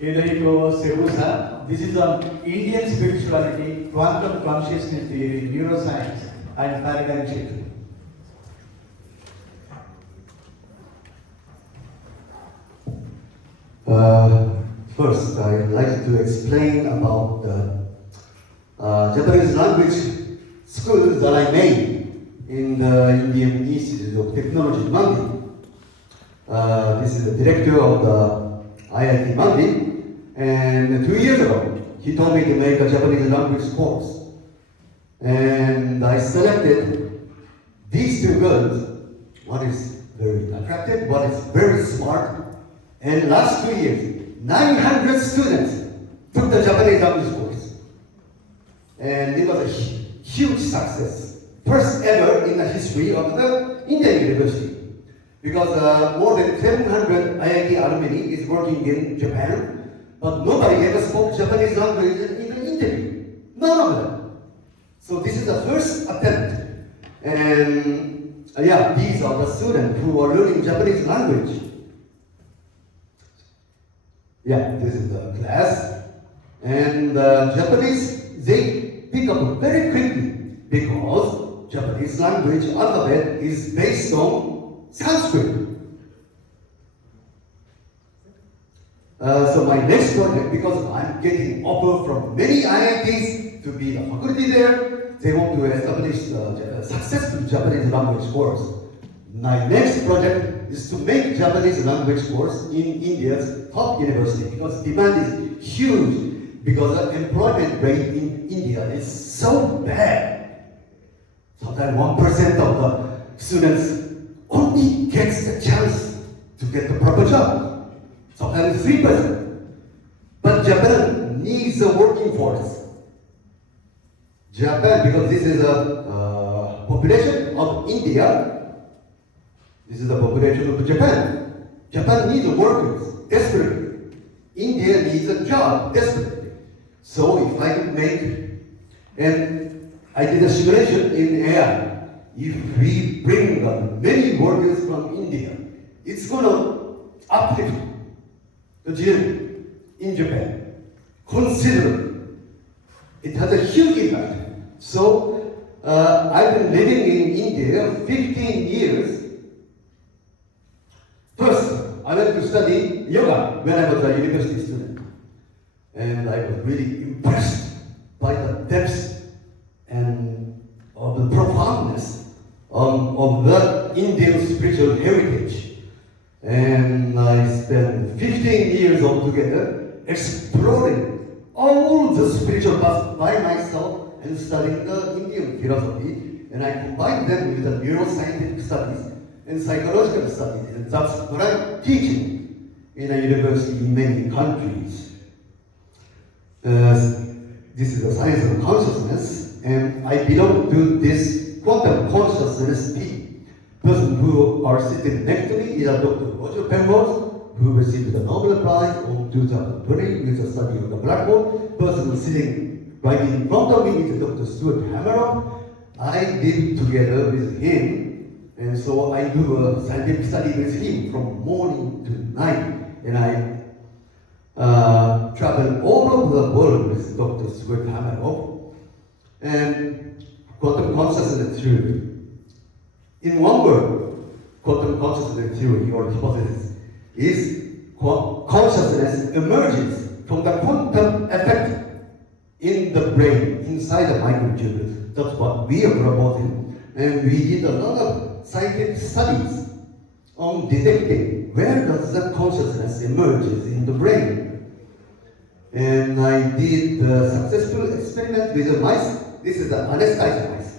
Enrico Serusa. This is on Indian spirituality, quantum consciousness theory, neuroscience, and paradigm shift. First, I'd like to explain about the Japanese language school that I made in the Indian Institute of Technology, Mandi. This is the director of the IIT Mandi, and 2 years ago, he told me to make a Japanese language course. And I selected these two girls. One is very attractive, one is very smart. And last 2 years, 900 students took the Japanese language course. And it was a huge success. First ever in the history of the Indian University. Because more than 700 IIT alumni is working in Japan, but nobody ever spoke Japanese language in the interview. None of them. So this is the first attempt. And these are the students who are learning Japanese language. This is the class. And Japanese, they pick up very quickly because Japanese language alphabet is based on Sanskrit. So my next project, because I'm getting offer from many IITs to be the faculty there, they want to establish a successful Japanese language course. My next project is to make Japanese language course in India's top university because demand is huge because the employment rate in India is so bad. Sometimes 1% of the students only gets the chance to get the proper job. Sometimes 3%. But Japan needs a working force. Japan, because this is a population of India, this is the population of Japan. Japan needs workers desperately. India needs a job desperately. So if I could make, and I did a simulation in AI, if we bring many workers from India, it's going to uplift the GDP in Japan considerably. It has a huge impact. So I've been living in India 15 years. First, I went to study yoga when I was a university student. And I was really impressed by the depth and of the profoundness of the Indian spiritual heritage. And I spent 15 years altogether exploring all the spiritual paths by myself and studying the Indian philosophy. And I combined them with the neuroscientific studies and psychological studies, and that's what I'm teaching in a university in many countries. This is the science of consciousness, and I belong to this quantum consciousness team. Person who are sitting next to me is Dr. Roger Penrose, who received the Nobel Prize in 2020 with the study of the black hole. Person sitting right in front of me is Dr. Stuart Hameroff. I live together with him. And so I do a scientific study with him from morning to night. And I travel all over the world with Dr. Stuart Hameroff. And quantum consciousness theory. In one word, quantum consciousness theory or hypothesis is consciousness emerges from the quantum effect in the brain, inside the microtubules. That's what we are proposing. And we did a lot of scientific studies on detecting where does the consciousness emerges in the brain. And I did a successful experiment with the mice. This is the anesthetized mice.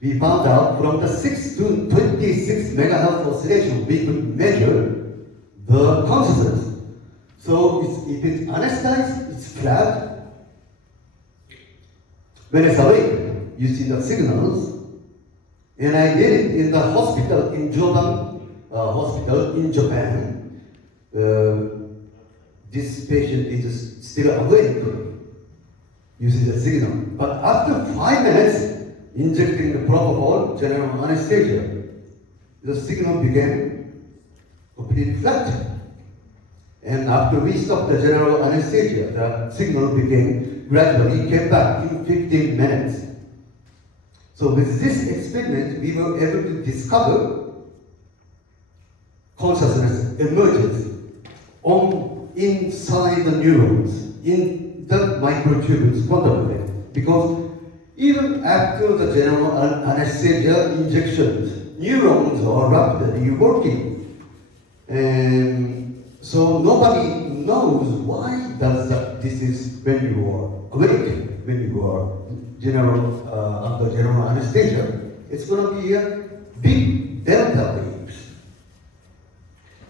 We found out from the 6 to 26 megahertz oscillation we could measure the consciousness. So if it's anesthetized, it's flat. When it's awake, you see the signals. And I did it in the hospital in Joban hospital in Japan. This patient is still awake. You see the signal. But after 5 minutes, injecting the propofol, general anesthesia, the signal became completely flat. And after we stopped the general anesthesia, the signal gradually came back in 15 minutes. So with this experiment, we were able to discover consciousness emerges inside the neurons, in the microtubules, quantum effect. Because even after the general anesthesia injections, neurons are rapidly working. And so nobody knows why this is when you are awake, when you are under general anesthesia. It's going to be a big delta waves.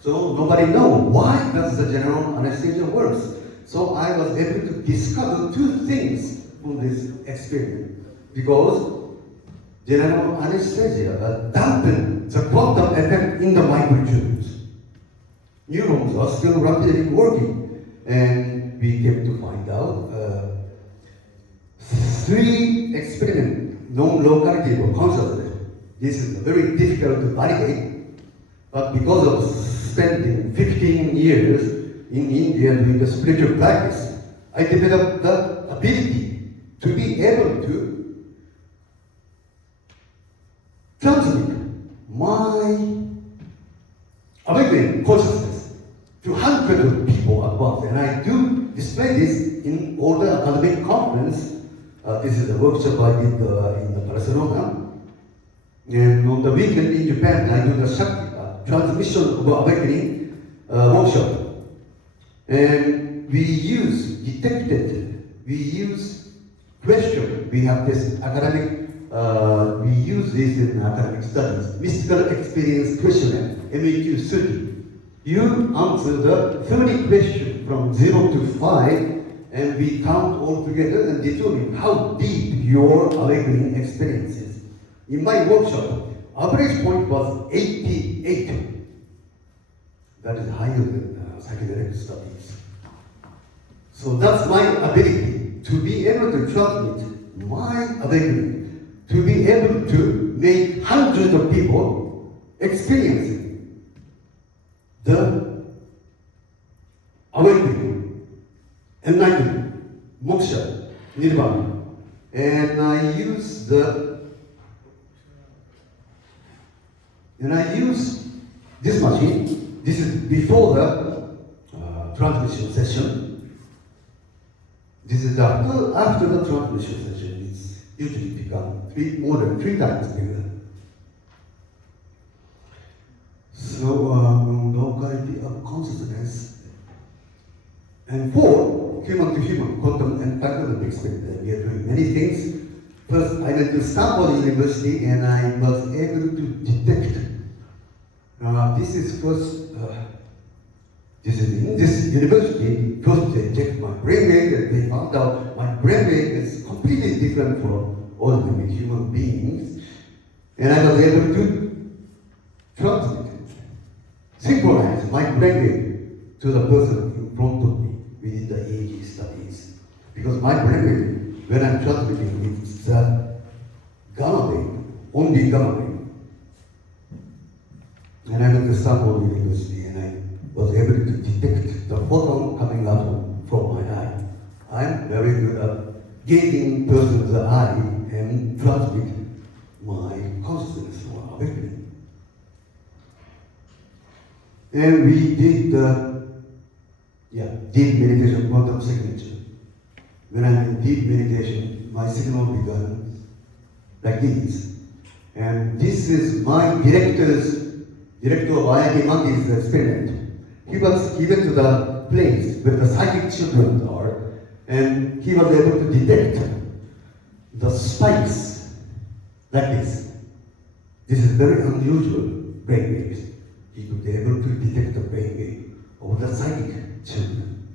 So nobody knows why does the general anesthesia works. So I was able to discover two things from this experiment. Because general anesthesia dampens the quantum effect in the microtubules. Neurons are still rapidly working, and we came to find out 3 experiments, known locality of consciousness. This is very difficult to validate, but because of spending 15 years in India doing the spiritual practice, I developed the ability to be able to transmit my awakening consciousness to hundreds of people at once. And I do display this in all the academic conference. This is a workshop I did in Barcelona. And on the weekend in Japan, I do the Shakti, transmission of awakening workshop. And we use question. We have this academic, we use this in academic studies. Mystical experience questionnaire, MEQ 30. You answer the 30 questions from 0 to 5, and we count all together and determine how deep your awakening experience is. In my workshop, average point was 88. That is higher than psychedelic studies. So that's my ability to be able to transmit my awakening, to be able to make hundreds of people experiencing the awakening, enlightenment, moksha, nirvana. And I use this machine. This is before the transmission session. This is after the transmission session. It's usually become more than 3 times bigger. So, locality of consciousness. And 4, human-to-human quantum entanglement experiment. We are doing many things. First, I went to Stanford University and I was able to detect. This is in this university. First, they checked my brainwave and they found out my brainwave is completely different from ordinary human beings. And I was able to transmit, synchronize my brainwave to the person in front of me. We did the EEG studies. Because my brainwave, when I'm transmitting, it's gamma wave, only gamma wave. And I went to Stanford University and I was able to detect the photon coming out from my eye. I'm very good at gazing person's eye and transmit my consciousness or awakening. And we did deep meditation quantum signature. When I'm in deep meditation, my signal becomes like this. And this is my director of IIT Mandi's experiment. He went to the place where the psychic children are, and he was able to detect the spikes like this. This is very unusual brain waves. He could be able to detect the brain wave of the psychic children.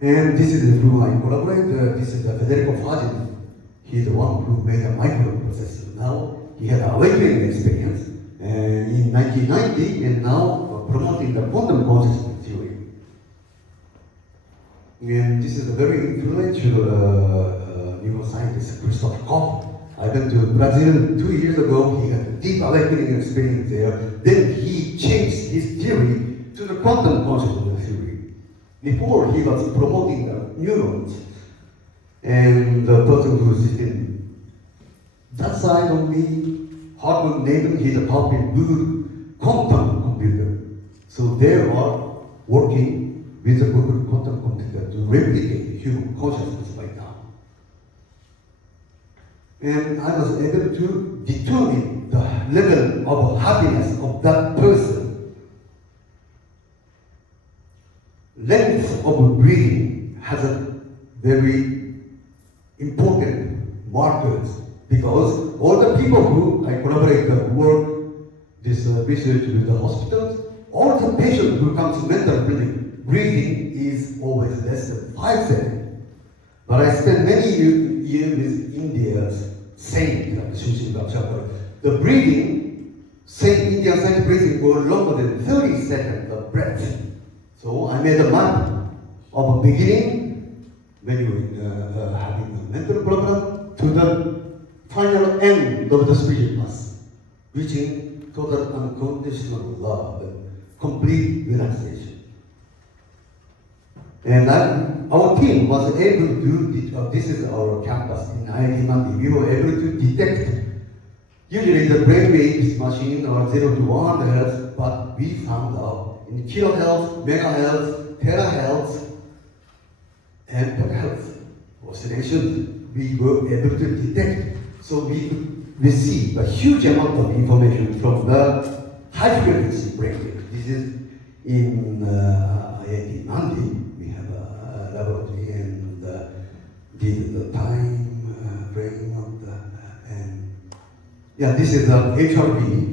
And this is who I collaborate. This is Federico Fagin. He's the one who made a microprocessor. Now he had an awakening experience in 1990, and now promoting the quantum consciousness theory. And this is a very influential neuroscientist, Christoph Koch. I went to Brazil 2 years ago. He had a deep awakening experience there. Then he changed his theory to the quantum consciousness theory. Before, he was promoting the neurons, and the person who is sitting that side of me, Hartmut named his public good quantum computer. So they are working with the Google quantum computer to replicate human consciousness right now. And I was able to determine the level of happiness of that person. Length of breathing has a very important markers, because all the people who I collaborate and work this research with the hospitals, all the patients who come to mental breathing is always less than 5 seconds. But I spent many years with India's saint, like Sushi Bhaksha. The breathing, same Indian saint breathing go longer than 30 seconds of breath. So I made a map of a beginning, when you're having a mental problem, to the final end of the spiritual path, reaching total unconditional love and complete relaxation. And our team was able to do this is our campus in IIT Mandi. We were able to detect, usually the brainwaves machine are 0 to 100 Hertz, but we found out in kilohertz, megahertz, terahertz, and petahertz oscillation we were able to detect. So we could receive a huge amount of information from the high frequency brainwave. This is in IIT Mandi. We have a laboratory and did the time frame of the and yeah, this is the HRV.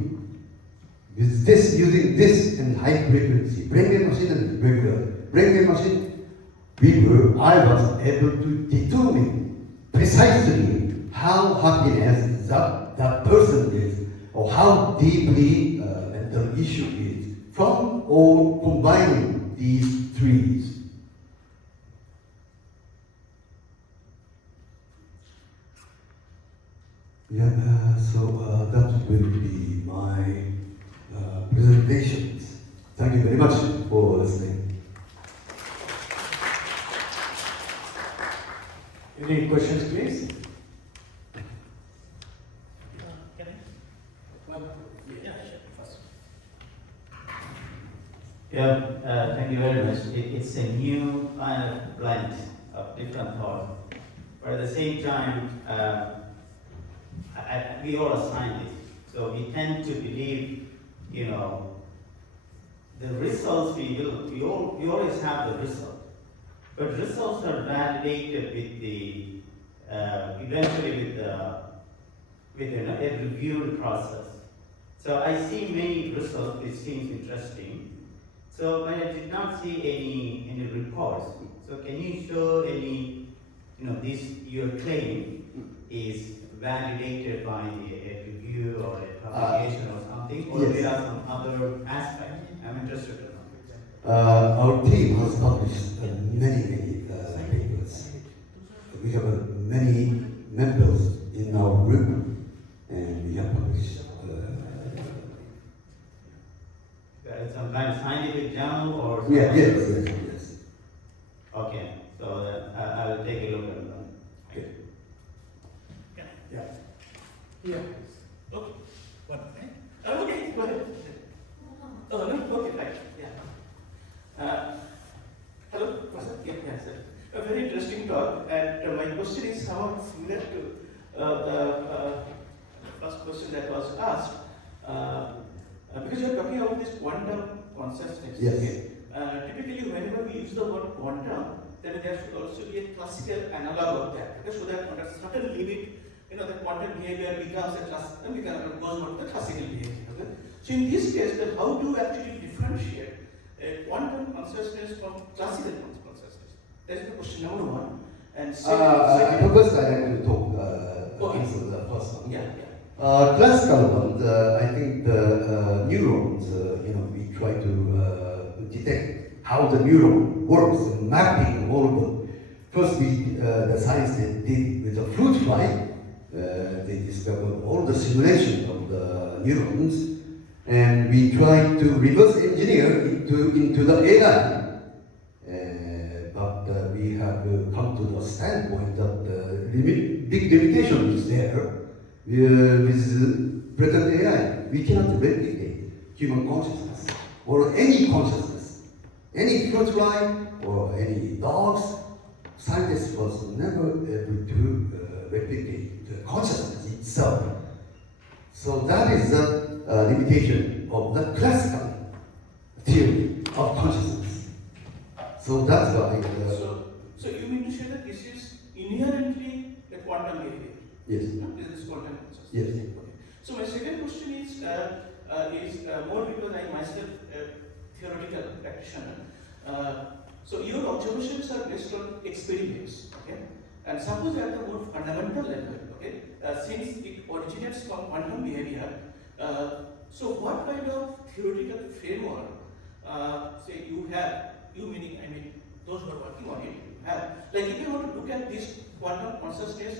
With this, using this and high frequency brainwave machine and regular brainwave machine, I was able to determine precisely how happiness that person is, or how deeply mental issue is, from all combining these threes. Yeah, that will be my presentations. Thank you very much for listening. Any questions, please? Can I? Well, yeah, sure. First. Yeah, thank you very much. It's a new kind of blend of different thoughts. But at the same time, we all are scientists, so we tend to believe, the results we always have the result. But results are validated with the, eventually with a review process. So I see many results which seems interesting. So but I did not see any reports. So can you show any, this your claim is validated by a review or a publication or something, or yes. there are some other aspects? I'm interested in. Our team has published many papers. We have many members in our group, and we have published. Some kind of scientific journal or Yeah, yes. Okay, so I will take a look at them. Okay. Yeah. Yeah. Okay. One minute. Okay, go ahead. Oh, no, okay, right. Yeah. Hello, what's up? Yeah, sir. A very interesting talk, and my question is somewhat similar to the first question that was asked. Because you're talking about this quantum consciousness. Yes. Okay? Typically, whenever we use the word quantum, then there should also be a classical analog of that. Okay? So that at a certain limit, the quantum behavior becomes a classical, goes on to the classical behavior. Okay? So in this case, then how do you actually differentiate a quantum consciousness from classical quantum consciousness? That is the question number one. And second, First, I like to talk. Okay. Answer the first one. yeah. Classical one, I think the neurons, we try to detect how the neuron works and mapping all of them. First, the science they did with the fruit fly, they discovered all the simulation of the neurons, and we try to reverse engineer into the AI. But we have come to the standpoint that the big limitation is there. With present AI, we cannot replicate human consciousness or any consciousness. Any fruit fly or any dogs, scientists was never able to replicate the consciousness itself. So that is the limitation of the classical theory of consciousness. So that's why. So you mean to say that this is inherently a quantum area? Yes. No? This is quantum consciousness. Yes. Okay. So my second question is more because I myself a theoretical practitioner. So your observations are based on experiments, okay? And suppose at the more fundamental level, okay, since it originates from quantum behavior, so what kind of theoretical framework, say you have, you meaning, I mean, those who are working on it, you have, like if you want to look at this quantum consciousness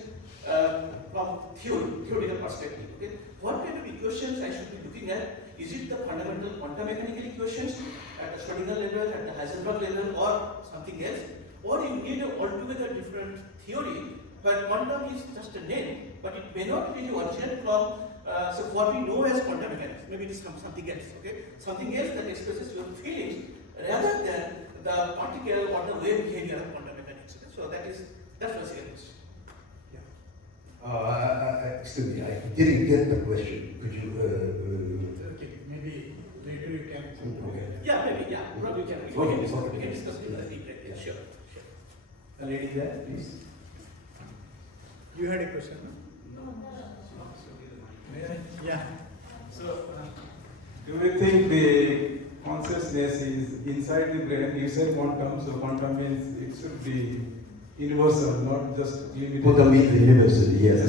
from theoretical perspective, okay, what kind of equations I should be looking at? Is it the fundamental quantum mechanical equations at the Schrödinger level, at the Heisenberg level, or something else? Or you need an altogether different theory where quantum is just a name, but it may not really originate from so what we know as quantum mechanics. Maybe it is something else, okay? Something else that expresses your feelings rather than the particle or the wave behavior of quantum mechanics. Okay? So that's the second question. Excuse me, I didn't get the question. Could you? Okay, maybe later you can. Okay. Yeah, maybe, yeah. Probably can. We can discuss it in the deep. Yeah. Sure. The lady there, please. You had a question, no? Yeah. So, do you think the consciousness is inside the brain? You said quantum, so quantum means it should be universal, not just limited. Quantum means universal, yes.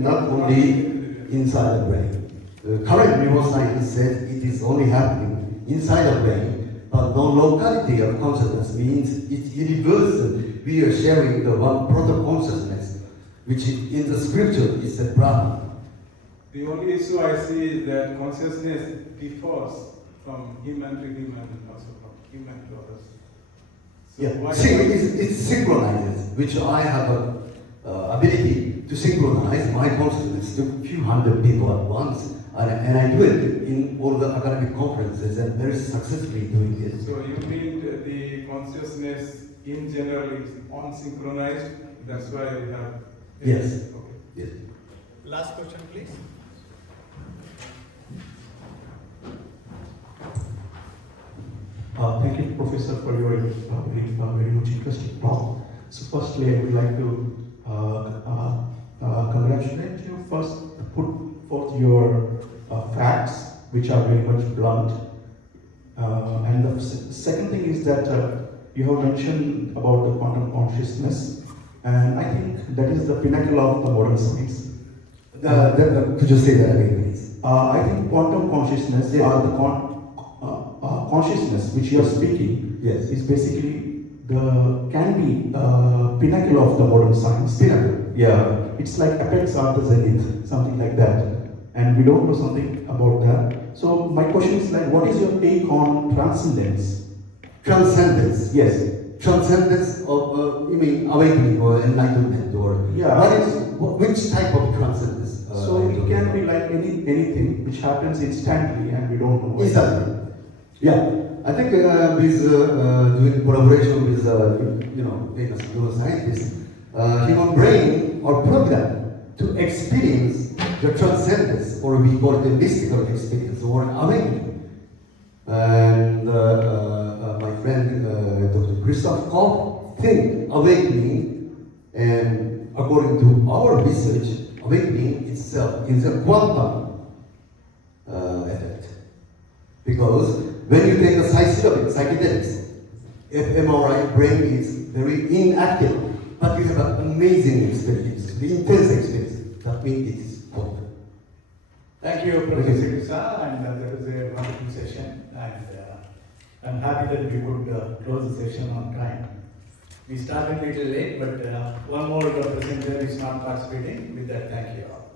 Not only inside the brain. Current neuroscience says it is only happening inside the brain, but non-locality of consciousness means it's universal. We are sharing the one proto-consciousness, which in the scripture is a Brahman. The only issue I see is that consciousness differs from human to human and also from human to others. So Yeah, see, it's synchronized, which I have a ability to synchronize my consciousness to a few hundred people at once, and I do it in all the academic conferences and very successfully doing it. So you mean the consciousness in general is unsynchronized? That's why we have. Yes. Okay. Yes. Last question, please. Thank you, Professor, for your very much interesting talk. So firstly, I would like to congratulate you. First, put forth your facts, which are very much blunt. And the second thing is that you have mentioned about the quantum consciousness, and I think that is the pinnacle of the modern science. Could you say that again, please? I think quantum consciousness, Yes. Consciousness which you are speaking, Yes. is basically can be pinnacle of the modern science. Pinnacle. Yeah, it's like apex or the zenith, something like that. And we don't know something about that. So my question is like, what is your take on transcendence? Transcendence. Yes. Transcendence of, you mean awakening or enlightenment or Yeah. which type of transcendence? So it can be like anything which happens instantly and we don't know. Instantly. Yeah, I think with doing collaboration with famous neuroscientists, human brain are programmed to experience the transcendence, or we call it the mystical experience or awakening. And my friend Dr. Christoph Koch think awakening, and according to our research, awakening itself is a quantum effect. Because when you take the psychedelics, fMRI, brain is very inactive, but you have an amazing experience, the intense experience. That means it is quantum. Thank you, Professor Krishna, and that was a wonderful session. And I'm happy that we could close the session on time. We started a little late, but one more presenter is not participating. With that, thank you all.